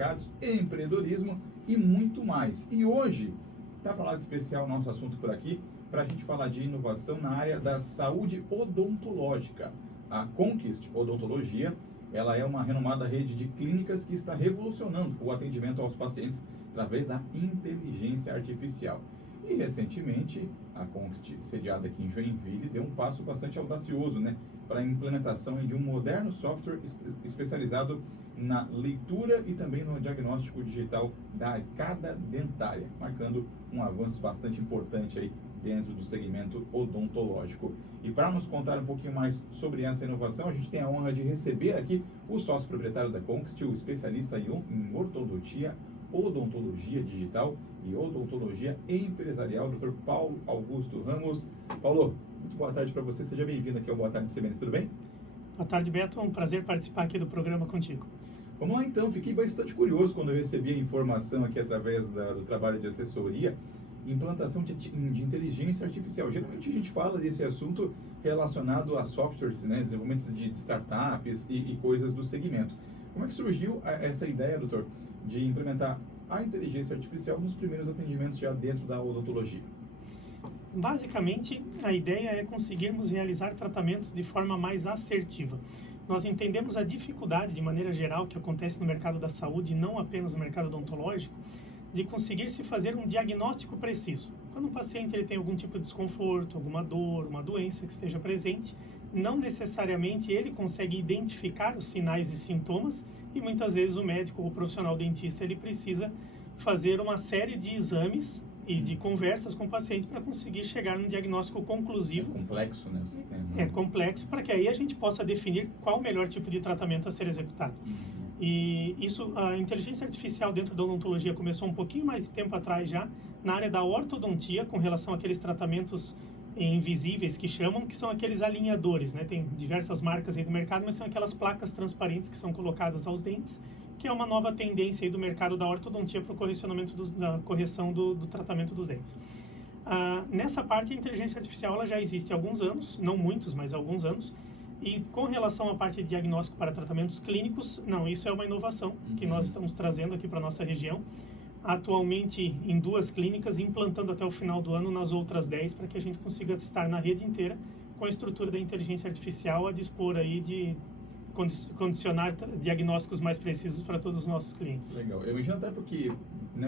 mercados, empreendedorismo e muito mais. E hoje, está para lá de especial o nosso assunto por aqui, para a gente falar de inovação na área da saúde odontológica. A Conquist Odontologia, ela é uma renomada rede de clínicas que está revolucionando o atendimento aos pacientes através da inteligência artificial. E recentemente, a Conquist, sediada aqui em Joinville, deu um passo bastante audacioso, para a implementação de um moderno software especializado na leitura e também no diagnóstico digital da arcada dentária, marcando um avanço bastante importante aí dentro do segmento odontológico. E para nos contar um pouquinho mais sobre essa inovação, a gente tem a honra de receber aqui o sócio proprietário da Conquist, o especialista em ortodontia, odontologia digital e odontologia empresarial, Dr. Paulo Augusto Ramos. Paulo, muito boa tarde para você, seja bem-vindo aqui ao Boa Tarde CBN, tudo bem? Boa tarde, Beto, é um prazer participar aqui do programa contigo. Vamos lá então, fiquei bastante curioso quando eu recebi a informação aqui através do trabalho de assessoria, implantação de inteligência artificial. Geralmente a gente fala desse assunto relacionado a softwares, desenvolvimentos de startups e coisas do segmento. Como é que surgiu essa ideia, doutor, de implementar a inteligência artificial nos primeiros atendimentos já dentro da odontologia? Basicamente, a ideia é conseguirmos realizar tratamentos de forma mais assertiva. Nós entendemos a dificuldade, de maneira geral, que acontece no mercado da saúde, e não apenas no mercado odontológico, de conseguir se fazer um diagnóstico preciso. Quando o paciente ele tem algum tipo de desconforto, alguma dor, uma doença que esteja presente, não necessariamente ele consegue identificar os sinais e sintomas, e muitas vezes o médico ou o profissional dentista ele precisa fazer uma série de exames e de conversas com o paciente para conseguir chegar num diagnóstico conclusivo. É complexo, o sistema. É complexo, para que aí a gente possa definir qual o melhor tipo de tratamento a ser executado. E isso, a inteligência artificial dentro da odontologia começou um pouquinho mais de tempo atrás já, na área da ortodontia, com relação àqueles tratamentos invisíveis que chamam, que são aqueles alinhadores, Tem diversas marcas aí do mercado, mas são aquelas placas transparentes que são colocadas aos dentes, que é uma nova tendência aí do mercado da ortodontia para o da correção do tratamento dos dentes. Nessa parte, a inteligência artificial ela já existe há alguns anos, não muitos, mas há alguns anos, e com relação à parte de diagnóstico para tratamentos clínicos, não, isso é uma inovação que nós estamos trazendo aqui para a nossa região, atualmente em 2 clínicas, implantando até o final do ano nas outras 10, para que a gente consiga estar na rede inteira com a estrutura da inteligência artificial a dispor aí de condicionar diagnósticos mais precisos para todos os nossos clientes. Legal. Eu imagino até porque,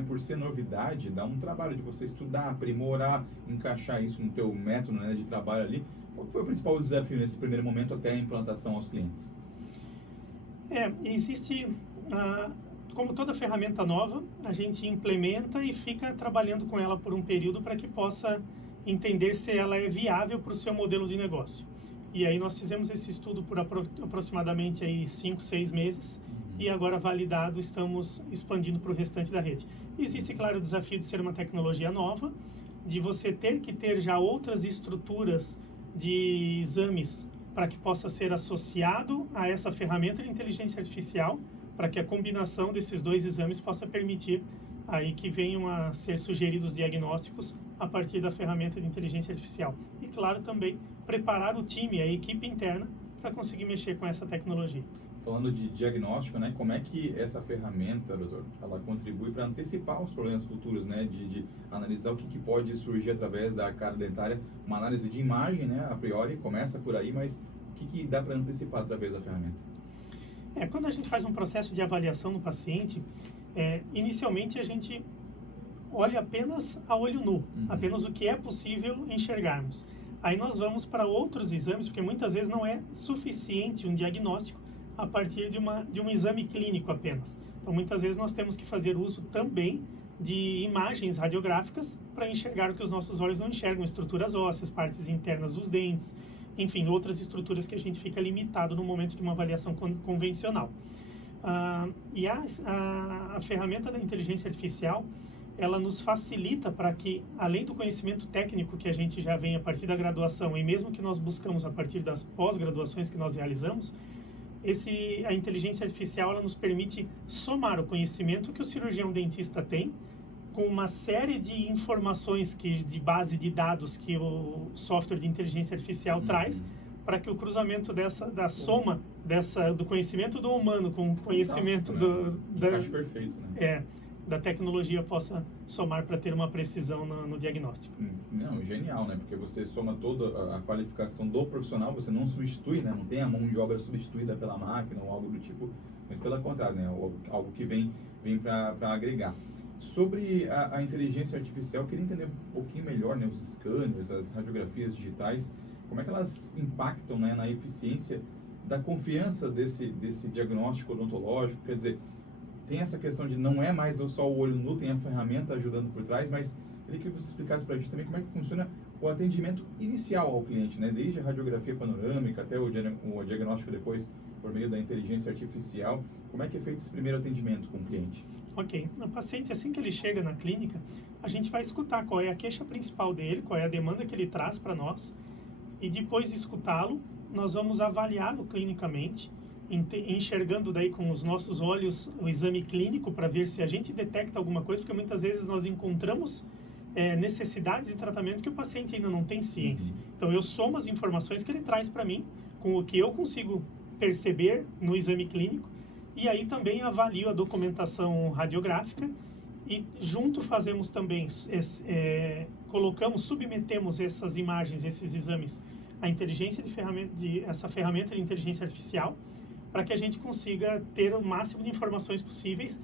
por ser novidade, dá um trabalho de você estudar, aprimorar, encaixar isso no teu método de trabalho ali. Qual foi o principal desafio nesse primeiro momento até a implantação aos clientes? Existe, como toda ferramenta nova, a gente implementa e fica trabalhando com ela por um período para que possa entender se ela é viável para o seu modelo de negócio. E aí nós fizemos esse estudo por aproximadamente aí 5, 6 meses e agora validado estamos expandindo para o restante da rede. Existe, claro, o desafio de ser uma tecnologia nova, de você ter já outras estruturas de exames para que possa ser associado a essa ferramenta de inteligência artificial, para que a combinação desses 2 exames possa permitir aí que venham a ser sugeridos diagnósticos a partir da ferramenta de inteligência artificial. E, claro, também preparar o time, a equipe interna, para conseguir mexer com essa tecnologia. Falando de diagnóstico, como é que essa ferramenta, doutor, ela contribui para antecipar os problemas futuros, de analisar o que pode surgir através da arcada dentária, uma análise de imagem, a priori, começa por aí, mas o que dá para antecipar através da ferramenta? Quando a gente faz um processo de avaliação no paciente, inicialmente a gente olha apenas a olho nu, apenas o que é possível enxergarmos. Aí nós vamos para outros exames, porque muitas vezes não é suficiente um diagnóstico a partir de um exame clínico apenas. Então, muitas vezes nós temos que fazer uso também de imagens radiográficas para enxergar o que os nossos olhos não enxergam, estruturas ósseas, partes internas dos dentes, enfim, outras estruturas que a gente fica limitado no momento de uma avaliação convencional. E a ferramenta da inteligência artificial, ela nos facilita para que, além do conhecimento técnico que a gente já vem a partir da graduação e mesmo que nós buscamos a partir das pós-graduações que nós realizamos, a inteligência artificial ela nos permite somar o conhecimento que o cirurgião dentista tem com uma série de informações de base de dados que o software de inteligência artificial traz, para que o cruzamento da soma do conhecimento do humano com o conhecimento Encaixe perfeito, né? Da tecnologia possa somar para ter uma precisão no diagnóstico. Não, genial, né? Porque você soma toda a qualificação do profissional, você não substitui, né? Não tem a mão de obra substituída pela máquina ou algo do tipo, mas pelo contrário, né? Algo que vem para agregar. Sobre a inteligência artificial, eu queria entender um pouquinho melhor, né? Os scanners, as radiografias digitais, como é que elas impactam, né, na eficiência da confiança desse diagnóstico odontológico? Quer dizer, tem essa questão de não é mais só o olho nu, tem a ferramenta ajudando por trás, mas eu queria que você explicasse para a gente também como é que funciona o atendimento inicial ao cliente, né? Desde a radiografia panorâmica até o diagnóstico depois por meio da inteligência artificial. Como é que é feito esse primeiro atendimento com o cliente? Ok. O paciente, assim que ele chega na clínica, a gente vai escutar qual é a queixa principal dele, qual é a demanda que ele traz para nós, e depois de escutá-lo, nós vamos avaliá-lo clinicamente, enxergando daí com os nossos olhos o exame clínico para ver se a gente detecta alguma coisa, porque muitas vezes nós encontramos necessidades de tratamento que o paciente ainda não tem ciência. Então eu somo as informações que ele traz para mim com o que eu consigo perceber no exame clínico, e aí também avalio a documentação radiográfica e junto fazemos também, submetemos essas imagens, esses exames à inteligência essa ferramenta de inteligência artificial, para que a gente consiga ter o máximo de informações possíveis,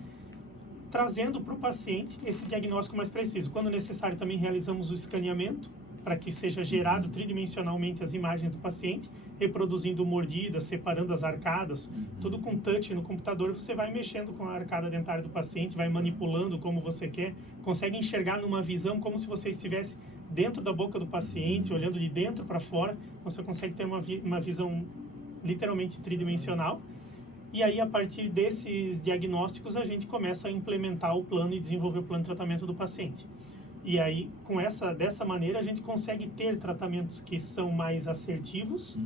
trazendo para o paciente esse diagnóstico mais preciso. Quando necessário, também realizamos o escaneamento, para que seja gerado tridimensionalmente as imagens do paciente, reproduzindo mordidas, separando as arcadas, tudo com touch no computador. Você vai mexendo com a arcada dentária do paciente, vai manipulando como você quer, consegue enxergar numa visão como se você estivesse dentro da boca do paciente, olhando de dentro para fora. Você consegue ter uma visão literalmente tridimensional. E aí, a partir desses diagnósticos, a gente começa a implementar o plano e desenvolver o plano de tratamento do paciente. E aí, dessa maneira, a gente consegue ter tratamentos que são mais assertivos,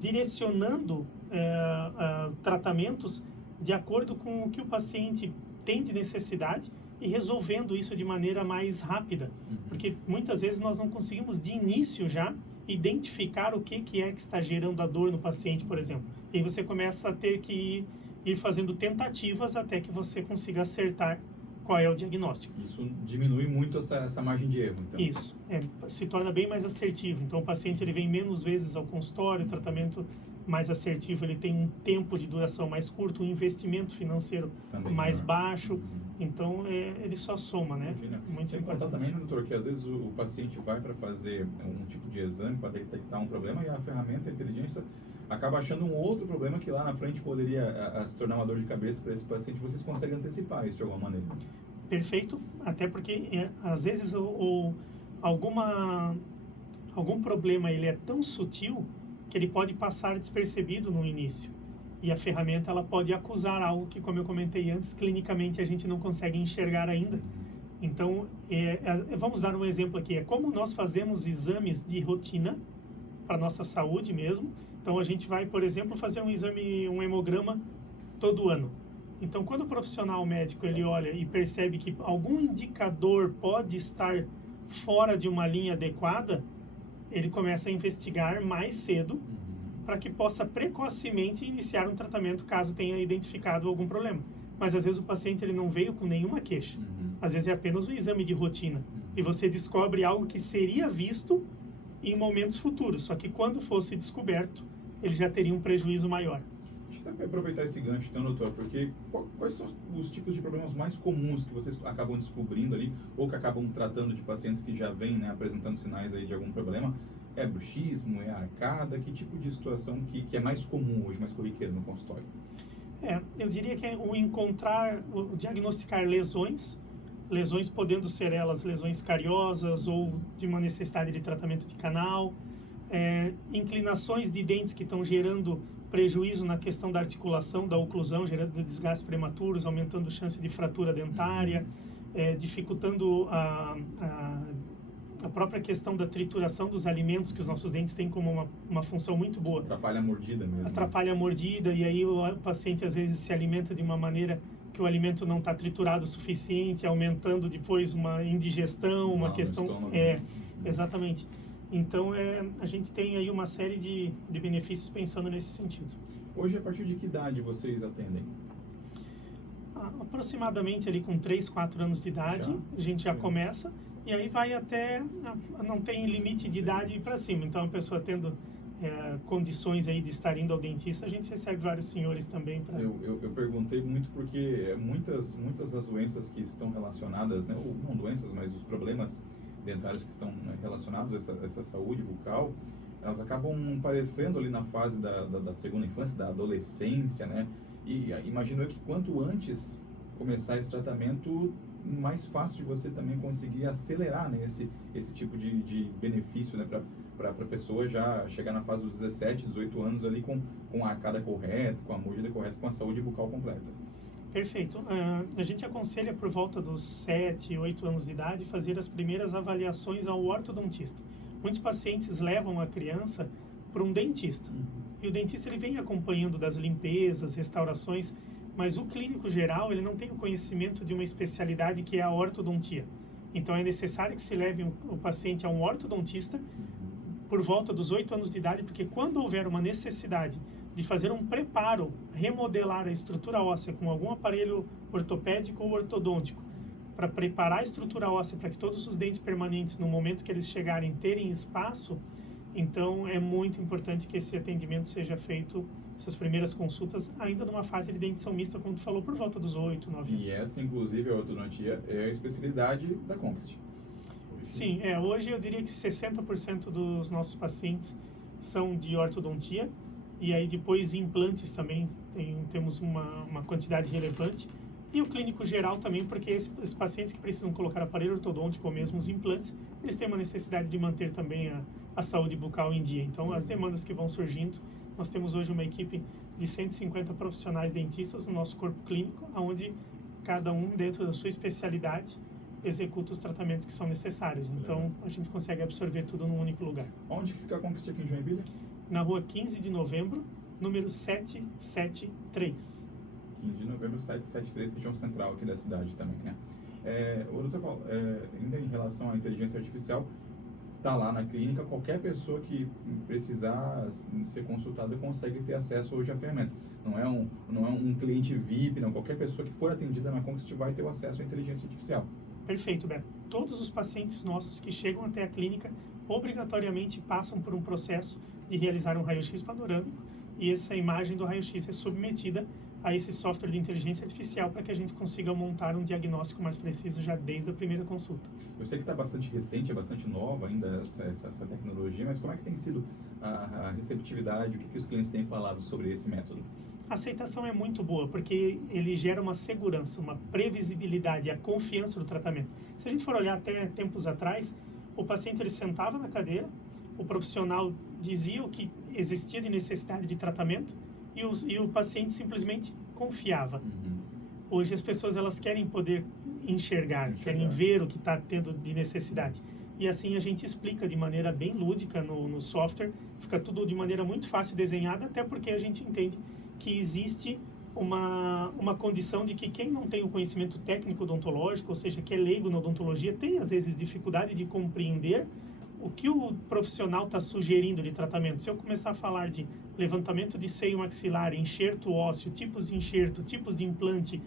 direcionando tratamentos de acordo com o que o paciente tem de necessidade e resolvendo isso de maneira mais rápida. Porque muitas vezes nós não conseguimos de início já identificar o que é que está gerando a dor no paciente, por exemplo. E aí você começa a ter que ir fazendo tentativas até que você consiga acertar qual é o diagnóstico. Isso diminui muito essa margem de erro, então. Isso, se torna bem mais assertivo. Então o paciente ele vem menos vezes ao consultório, o tratamento mais assertivo, ele tem um tempo de duração mais curto, um investimento financeiro também mais baixo. Então ele só soma, né? Muito sem contar também, doutor, que às vezes o paciente vai para fazer um tipo de exame para detectar um problema e a ferramenta, a inteligência, acaba achando um outro problema que lá na frente poderia se tornar uma dor de cabeça para esse paciente. Vocês conseguem antecipar isso de alguma maneira? Perfeito, até porque às vezes algum problema ele é tão sutil que ele pode passar despercebido no início. E a ferramenta ela pode acusar algo que, como eu comentei antes, clinicamente a gente não consegue enxergar ainda. Então, vamos dar um exemplo aqui. É como nós fazemos exames de rotina para nossa saúde mesmo. Então, a gente vai, por exemplo, fazer um hemograma todo ano. Então, quando o profissional médico ele olha e percebe que algum indicador pode estar fora de uma linha adequada, ele começa a investigar mais cedo para que possa precocemente iniciar um tratamento caso tenha identificado algum problema. Mas às vezes o paciente ele não veio com nenhuma queixa. Às vezes é apenas um exame de rotina. E você descobre algo que seria visto em momentos futuros. Só que quando fosse descoberto, ele já teria um prejuízo maior. Deixa eu aproveitar esse gancho então, doutor, porque quais são os tipos de problemas mais comuns que vocês acabam descobrindo ali, ou que acabam tratando de pacientes que já vêm, né, apresentando sinais aí de algum problema? É bruxismo, é arcada? Que tipo de situação que é mais comum hoje, mais corriqueiro no consultório? Eu diria que é o diagnosticar lesões podendo ser elas lesões cariosas ou de uma necessidade de tratamento de canal, inclinações de dentes que estão gerando prejuízo na questão da articulação, da oclusão, gerando desgastes prematuros, aumentando a chance de fratura dentária, dificultando a própria questão da trituração dos alimentos, que os nossos dentes têm como uma função muito boa. Atrapalha a mordida mesmo. Atrapalha a mordida, e aí o paciente às vezes se alimenta de uma maneira que o alimento não está triturado o suficiente, aumentando depois uma indigestão, uma questão... exatamente. Então, a gente tem aí uma série de benefícios pensando nesse sentido. Hoje, a partir de que idade vocês atendem? Aproximadamente ali com 3, 4 anos de idade, a gente já começa, e aí vai até, não tem limite de idade para cima. Então, a pessoa tendo condições aí de estar indo ao dentista, a gente recebe vários senhores também. Eu perguntei muito porque muitas das doenças que estão relacionadas, né, ou não doenças, mas os problemas dentários que estão, né, relacionados a essa saúde bucal, elas acabam aparecendo ali na fase da segunda infância, da adolescência, né? E imagino eu que quanto antes começar esse tratamento, mais fácil de você também conseguir acelerar, né, esse tipo de benefício, né, para a pessoa já chegar na fase dos 17, 18 anos ali com a arcada correta, com a mordida correta, com a saúde bucal completa. Perfeito. A gente aconselha por volta dos 7, 8 anos de idade fazer as primeiras avaliações ao ortodontista. Muitos pacientes levam a criança para um dentista. E o dentista ele vem acompanhando das limpezas, restaurações, mas o clínico geral ele não tem o conhecimento de uma especialidade que é a ortodontia. Então é necessário que se leve o paciente a um ortodontista por volta dos 8 anos de idade, porque quando houver uma necessidade de fazer um preparo, remodelar a estrutura óssea com algum aparelho ortopédico ou ortodôntico, para preparar a estrutura óssea para que todos os dentes permanentes, no momento que eles chegarem, terem espaço, então é muito importante que esse atendimento seja feito, essas primeiras consultas, ainda numa fase de dentição mista, como tu falou, por volta dos 8, 9 anos. E essa, inclusive, a ortodontia é a especialidade da Conquist. Sim, hoje eu diria que 60% dos nossos pacientes são de ortodontia, e aí depois implantes também, temos uma quantidade relevante, e o clínico geral também, porque esses pacientes que precisam colocar aparelho ortodôntico ou mesmo os implantes, eles têm uma necessidade de manter também a saúde bucal em dia. Então, as demandas que vão surgindo, nós temos hoje uma equipe de 150 profissionais dentistas no nosso corpo clínico, onde cada um, dentro da sua especialidade, executa os tratamentos que são necessários. Então, a gente consegue absorver tudo num único lugar. Onde que fica a Conquist aqui em Joinville? Na rua 15 de novembro, número 773. 15 de novembro, 773, região central aqui da cidade também, né? Doutor Paulo, ainda em relação à inteligência artificial, está lá na clínica, qualquer pessoa que precisar ser consultada consegue ter acesso hoje à ferramenta. Não é um cliente VIP, não. Qualquer pessoa que for atendida na Conquist vai ter o acesso à inteligência artificial. Perfeito, Beto. Todos os pacientes nossos que chegam até a clínica obrigatoriamente passam por um processo de realizar um raio-x panorâmico, e essa imagem do raio-x é submetida a esse software de inteligência artificial para que a gente consiga montar um diagnóstico mais preciso já desde a primeira consulta. Eu sei que está bastante recente, é bastante nova ainda essa tecnologia, mas como é que tem sido a receptividade, o que os clientes têm falado sobre esse método? A aceitação é muito boa, porque ele gera uma segurança, uma previsibilidade, a confiança do tratamento. Se a gente for olhar até tempos atrás, o paciente ele sentava na cadeira, o profissional dizia o que existia de necessidade de tratamento e o paciente simplesmente confiava. Hoje as pessoas elas querem poder enxergar, querem ver o que está tendo de necessidade. E assim a gente explica de maneira bem lúdica no software, fica tudo de maneira muito fácil desenhada, até porque a gente entende que existe uma condição de que quem não tem o conhecimento técnico odontológico, ou seja, que é leigo na odontologia, tem às vezes dificuldade de compreender o que o profissional está sugerindo de tratamento. Se eu começar a falar de levantamento de seio maxilar, enxerto ósseo, tipos de enxerto, tipos de implante,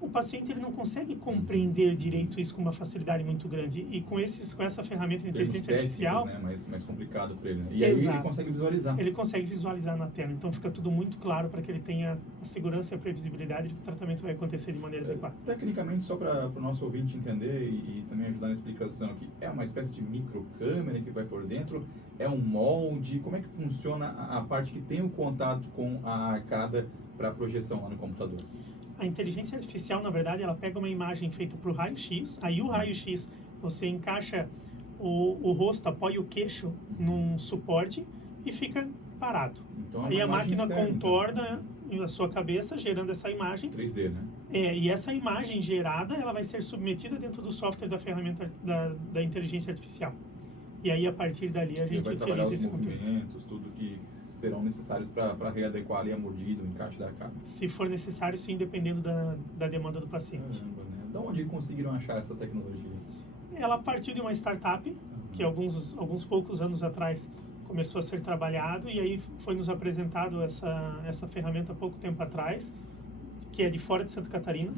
o paciente ele não consegue compreender direito isso com uma facilidade muito grande. E com essa ferramenta de inteligência artificial... Né? Mais complicado para ele. Né? E aí ele consegue visualizar. Ele consegue visualizar na tela. Então fica tudo muito claro para que ele tenha a segurança e a previsibilidade de que o tratamento vai acontecer de maneira adequada. Tecnicamente, só para o nosso ouvinte entender e também ajudar na explicação aqui, é uma espécie de microcâmera que vai por dentro? É um molde? Como é que funciona a parte que tem o contato com a arcada para projeção lá no computador? A inteligência artificial, na verdade, ela pega uma imagem feita para o raio-x, aí o raio-x você encaixa o rosto, apoia o queixo num suporte e fica parado. Então, aí a máquina contorna a sua cabeça, gerando essa imagem. 3D, né? E essa imagem gerada, ela vai ser submetida dentro do software da ferramenta da inteligência artificial. E aí, a partir dali, a gente utiliza esse conteúdo. Movimentos, tudo que serão necessários para readequar ali a mordida, o encaixe da arcada. Se for necessário, sim, dependendo da demanda do paciente. Caramba, né? De onde conseguiram achar essa tecnologia? Ela partiu de uma startup que alguns poucos anos atrás começou a ser trabalhado, e aí foi nos apresentado essa ferramenta há pouco tempo atrás, que é de fora de Santa Catarina,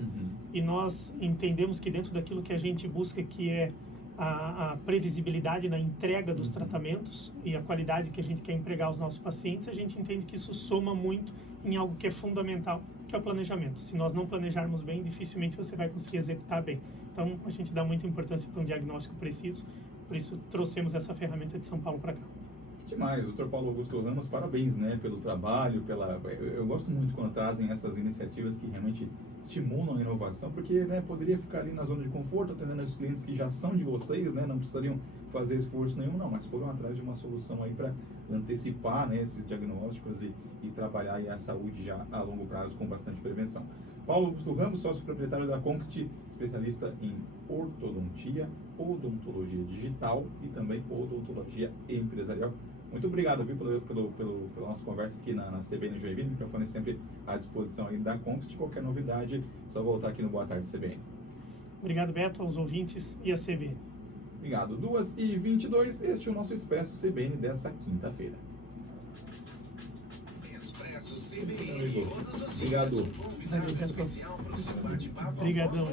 e nós entendemos que dentro daquilo que a gente busca, que é a previsibilidade na entrega dos tratamentos e a qualidade que a gente quer empregar aos nossos pacientes, a gente entende que isso soma muito em algo que é fundamental, que é o planejamento. Se nós não planejarmos bem, dificilmente você vai conseguir executar bem. Então, a gente dá muita importância para um diagnóstico preciso, por isso trouxemos essa ferramenta de São Paulo para cá. Demais, Dr. Paulo Augusto Ramos, parabéns, né, pelo trabalho, eu gosto muito quando trazem essas iniciativas que realmente estimulam a inovação, porque, né, poderia ficar ali na zona de conforto, atendendo os clientes que já são de vocês, né, não precisariam fazer esforço nenhum, não, mas foram atrás de uma solução aí para antecipar, né, esses diagnósticos e trabalhar aí a saúde já a longo prazo com bastante prevenção. Paulo Augusto Ramos, sócio proprietário da Conquist, especialista em ortodontia, odontologia digital e também odontologia empresarial. Muito obrigado, viu, pela nossa conversa aqui na CBN Joinville. O microfone é sempre à disposição aí da Conquist. Qualquer novidade, só voltar aqui no Boa Tarde CBN. Obrigado, Beto, aos ouvintes e à CBN. Obrigado. 2h22, este é o nosso Expresso CBN dessa quinta-feira. Expresso CBN. Obrigado. Obrigadão.